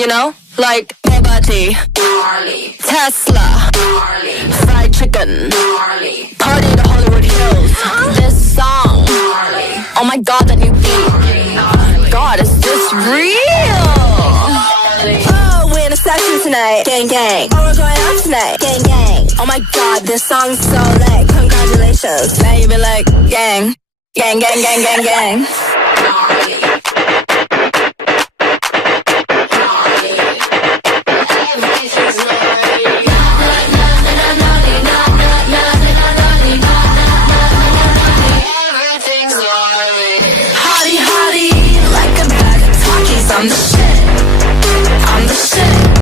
You know, like Bugatti, Tesla, fried chicken, party to Hollywood Hills. This song, oh my God, that new beat. God, is this real? Oh, we're in a session tonight, gang gang. Oh, we're going out tonight, gang gang. Oh my God, this song's so lit. Congratulations. Now you be like, gang, gang, gang, gang, gang, gang.